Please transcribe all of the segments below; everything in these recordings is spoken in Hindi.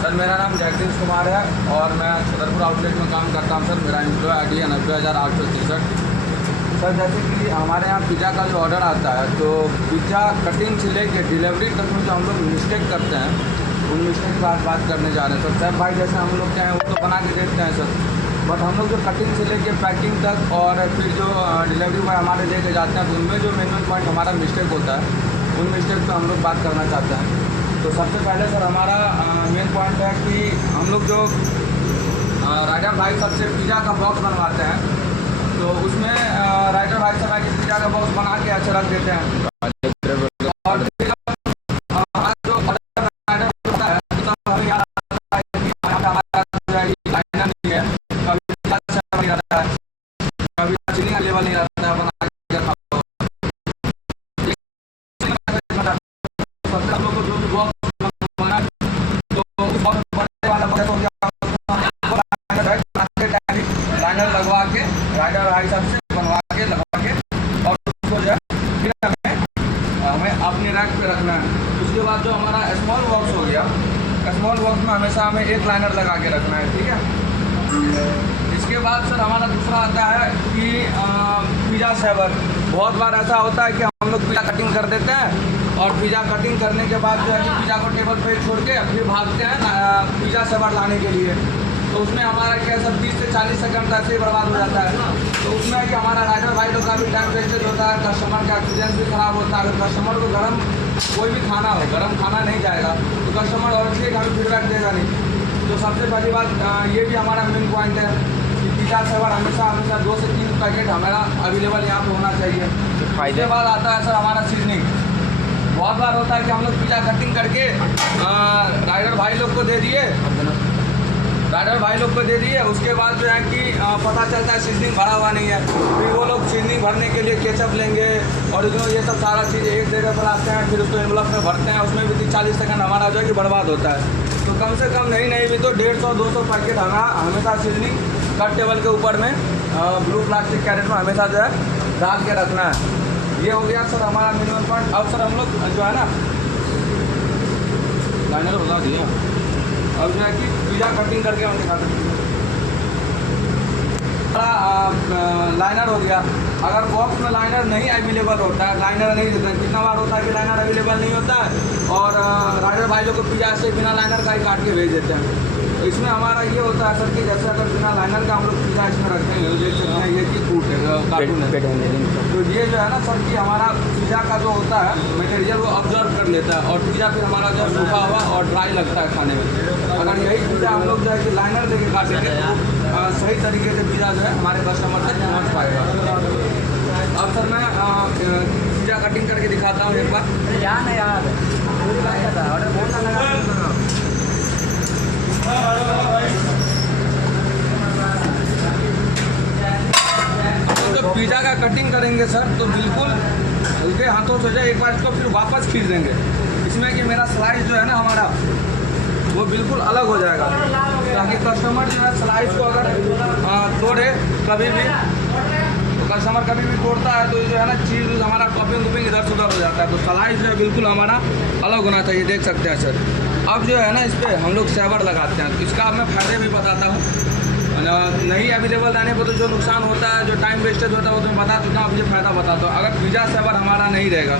सर मेरा नाम जगदीश कुमार है और मैं छतरपुर आउटलेट में काम करता हूँ। सर मेरा एम्प्लॉय आई डी है 90,863। सर जैसे कि हमारे यहाँ पिज़्ज़ा का जो ऑर्डर आता है तो पिज़्ज़ा कटिंग से लेके डिलीवरी तक में जो हम लोग मिस्टेक करते हैं उन मिस्टेक की बात करने जा रहे हैं। सर सैफ भाई जैसे हम लोग क्या है वो तो बना के देते हैं सर, बट हम लोग जो कटिंग से लेके पैकिंग तक और फिर जो डिलीवरी बॉय हमारे लेके जाते हैं तो उनमें जो मेन पॉइंट हमारा मिस्टेक होता है उन मिस्टेक पर हम लोग बात करना चाहते हैं। तो सबसे पहले सर हमारा मेन पॉइंट है कि हम लोग जो राइडर भाई सबसे पिज़्ज़ा का बॉक्स बनवाते हैं तो उसमें राइडर भाई सब आके पिज़्ज़ा का बॉक्स बना के अच्छा रख देते हैं। और जो राइडर होता है तो हमें याद आता है कि हमारा लाइनर नहीं है, कभी नहीं रहता है, कभी चीनी का लेवल नहीं रहता है, बना के रखा हुआ। सबसे हम लोग को जो बॉक्स बनवाना तो बॉक्स बनने वाला बॉक्स हो गया लाइनर लगवा के राइडर भाई साहब से बनवा के लगवा के और उसको जो है फिर हमें अपने रैक पे रखना है। उसके बाद जो हमारा स्मॉल बॉक्स हो गया, स्मॉल बॉक्स में हमेशा हमें एक लाइनर लगा के रखना है, ठीक है। इसके बाद सर हमारा दूसरा आता है कि पिज़्ज़ा सेवर। बहुत बार ऐसा होता है कि हम लोग पिज़्ज़ा कटिंग कर देते हैं और पिज़्ज़ा कटिंग करने के बाद जो है कि पिज़्ज़ा को टेबल पे छोड़ के फिर भागते हैं पिज़्ज़ा सेवर लाने के लिए। तो उसमें हमारा क्या सब 30 से 40 सेकंड ऐसे ही बर्बाद हो जाता है। तो उसमें है कि हमारा राइडर भाई लोग का भी टाइम वेस्टेज होता है, कस्टमर का एक्सपीरियंस भी ख़राब होता है। अगर कस्टमर को गर्म कोई भी खाना हो, गर्म खाना नहीं जाएगा तो कस्टमर और इसलिए हमें फीडबैक देगा नहीं। तो सबसे पहली बात ये भी हमारा मेन पॉइंट है कि पिज़्ज़ा सेवर हमेशा 2 से 3 पैकेट हमारा अवेलेबल यहाँ पर होना चाहिए। इसके बाद आता है सर हमारा सीजनिंग। बहुत बार होता है कि हम लोग पिज़्ज़ा कटिंग करके राइडर भाई लोग को दे दिए, उसके बाद जो है कि पता चलता है सीजनिंग भरा हुआ नहीं है। फिर वो लोग सीजनिंग भरने के लिए केचप लेंगे और ये सब सारा चीज़ एक जगह पर लाते हैं, फिर उसको एनवलप में भरते हैं, उसमें भी 30-40 सेकंड हमारा जो है कि बर्बाद होता है। तो कम से कम नहीं भी तो 150-200 पैकेट हमेशा सीजनिंग कट टेबल के ऊपर में ब्लू प्लास्टिक कैरेट में हमेशा जो है डाल के रखना है। ये हो गया सर हमारा मिनिमम पॉइंट। अब सर हम लोग जो है ना लाइनर बता दिया, अब जो है कि पिज़्ज़ा कटिंग करके हम दिखा सकते हैं। लाइनर हो गया, अगर बॉक्स में लाइनर नहीं अवेलेबल होता है, लाइनर नहीं देते हैं, कितना बार होता है कि लाइनर अवेलेबल नहीं होता है और राइडर भाई लोग को पिज़्ज़ा से बिना लाइनर का ही काट के भेज देते हैं। तो इसमें हमारा ये होता है सर कि जैसे अगर बिना लाइनर का हम लोग पिज़्ज़ा इसमें रखते हैं, देख सकते हैं ये कि फूट है, कार्टून है। तो ये जो है ना सर कि हमारा पिज़्ज़ा का जो होता है मटेरियल वो ऑब्जर्व कर लेता है और पिज़्ज़ा फिर हमारा जो सूखा हुआ और ड्राई लगता है खाने में। अगर यही पिज़्ज़ा हम लोग जो है कि लाइनर देके काटेंगे तो सही तरीके से पिज़्ज़ा जो है हमारे कस्टमर तक पहुँच पाएगा। अब सर मैं पिज़्ज़ा कटिंग करके दिखाता हूँ एक बार। यार तो पिज़्ज़ा का कटिंग करेंगे सर तो बिल्कुल हल्के हाथों से जो एक बार इसको फिर वापस खींच देंगे। इसमें कि मेरा स्लाइस जो है ना हमारा वो बिल्कुल अलग हो जाएगा, ताकि कस्टमर जो है स्लाइस को अगर तोड़े कभी भी तो कस्टमर कभी भी तोड़ता है तो जो है ना चीज़ हमारा टॉपिंग इधर से उधर हो जाता है। तो स्लाइस जो है बिल्कुल हमारा अलग होना चाहिए, देख सकते हैं सर। अब जो है ना इस पर हम लोग सेवर लगाते हैं तो इसका मैं फ़ायदे भी बताता हूँ। नहीं अवेलेबल रहने पर तो जो नुकसान होता है, जो टाइम वेस्टेज होता है वो तो मैं बता चुका हूँ। अब ये फ़ायदा बताता हूँ, अगर पिज़्ज़ा सेवर हमारा नहीं रहेगा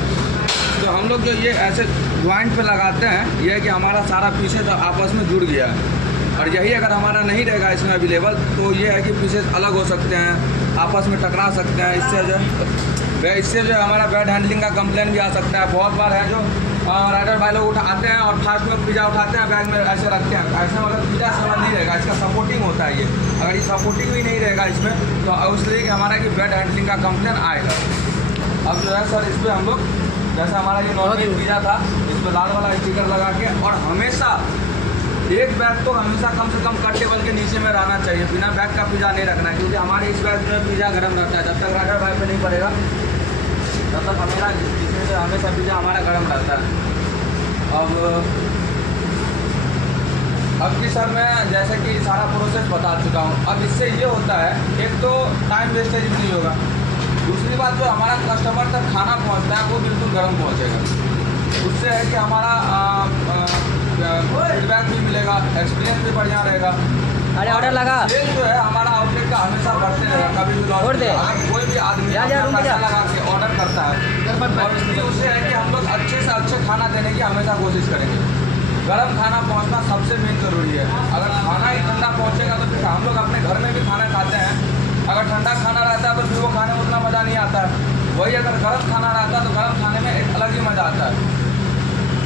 तो हम लोग जो ये ऐसे ज्वाइंट पे लगाते हैं, ये है कि हमारा सारा पीसेज आपस में जुड़ गया है। और यही अगर हमारा नहीं रहेगा इसमें अवेलेबल तो ये है कि पीसेज अलग हो सकते हैं, आपस में टकरा सकते हैं। इससे जो हमारा बैड हैंडलिंग का कंप्लेन भी आ सकता है। बहुत बार है जो राइडर भाई लोग आते हैं और फास्ट में पिज़्ज़ा उठाते हैं, बैग में ऐसे रखते हैं। ऐसे मतलब पिज़्ज़ा सेवर नहीं रहेगा, इसका सपोर्टिंग होता है ये। अगर ये सपोर्टिंग भी नहीं रहेगा इसमें तो उसलिए कि हमारा कि बैड हैंडलिंग का कंप्लेन आएगा। अब जो है सर इस पर हम लोग जैसे हमारा ये नॉर्मल पिज़्ज़ा था इस पर लाल वाला स्टिकर लगा के और हमेशा एक बैग तो हमेशा कम से कम कट टेबल के नीचे में रहना चाहिए। बिना बैग का पिज़्ज़ा नहीं रखना है, क्योंकि हमारे इस बैग में पिज़्ज़ा गर्म रहता है। जब तक राइडर भाई पे नहीं पड़ेगा तब तक हमेशा पिज़्ज़ा हमारा गर्म रहता है। अब की सर मैं जैसे कि सारा प्रोसेस बता चुका हूँ। अब इससे ये होता है एक तो टाइम वेस्टेज भी नहीं होगा, दूसरी बात जो हमारा कस्टमर तक खाना पहुँचता है वो बिल्कुल गर्म पहुँचेगा। उससे है कि हमारा फीडबैक भी मिलेगा रहेगा, एक्सपीरियंस भी बढ़िया रहेगा। अरे ऑर्डर लगा सेल जो है हमारा आउटलेट का हमेशा बढ़ते रहेगा, कभी भी लॉस नहीं होगा। अगर कोई भी आदमी अपना पैसा लगा के ऑर्डर करता है और इसलिए उससे है कि हम लोग अच्छे से अच्छे खाना देने की हमेशा कोशिश करेंगे। गर्म खाना पहुंचना सबसे मेन जरूरी है। अगर खाना ही ठंडा पहुंचेगा तो फिर हम लोग अपने घर में भी खाना खाते हैं, अगर ठंडा खाना रहता है तो फिर वो खाने में उतना मज़ा नहीं आता है। वही अगर गर्म खाना रहता है तो गर्म खाने में एक अलग ही मज़ा आता है।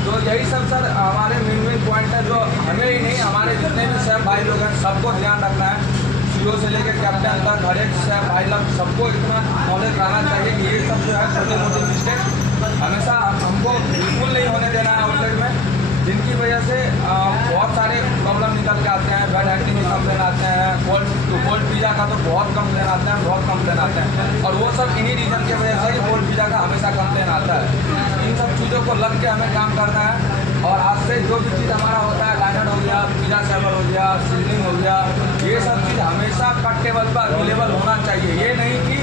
तो यही सब सर हमारे मेन पॉइंट है जो हमें ही नहीं, हमारे जितने भी शेफ भाई लोग हैं सबको ध्यान रखना है। सीईओ से लेकर कैप्टन तक हर एक शेफ भाई लोग सबको इतना नॉलेज रहना चाहिए कि ये सब जो है छोटे मोटे मिस्टेक हमेशा हमको बिल्कुल नहीं होने देना है आउटलेट में, जिनकी वजह से बहुत सारे प्रॉब्लम निकल के आते हैं। बैड हैंडलिंग में कंप्लेन आते हैं, कोल्ड पिज़्ज़ा का तो बहुत कंप्लेन आते हैं, बहुत कंप्लेन आते हैं, और वो सब इन्हीं रीज़न की वजह से ही कोल्ड पिज़्ज़ा का हमेशा कंप्लेन आता है। इन सब चीज़ों को लग के हमें काम करना है, और आज से जो भी चीज़ हमारा होता है, लाइनर हो गया, पिज़्ज़ा सेवर हो गया, सीजनिंग हो गया, ये सब चीज़ हमेशा कट टेबल पर अवेलेबल होना चाहिए। ये नहीं कि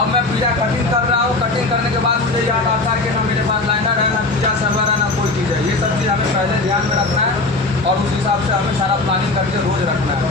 अब मैं पिज़्ज़ा कटिंग कर रहा हूँ, कटिंग करने के बाद मुझे याद आता है कि ना मेरे पास लाइनर है, ना पिज़्ज़ा सर्वर है, ना कोई चीज़ है। ये सब चीज़ हमें पहले ध्यान में रखना है और उस हिसाब से हमें सारा प्लानिंग करके रोज़ रखना है।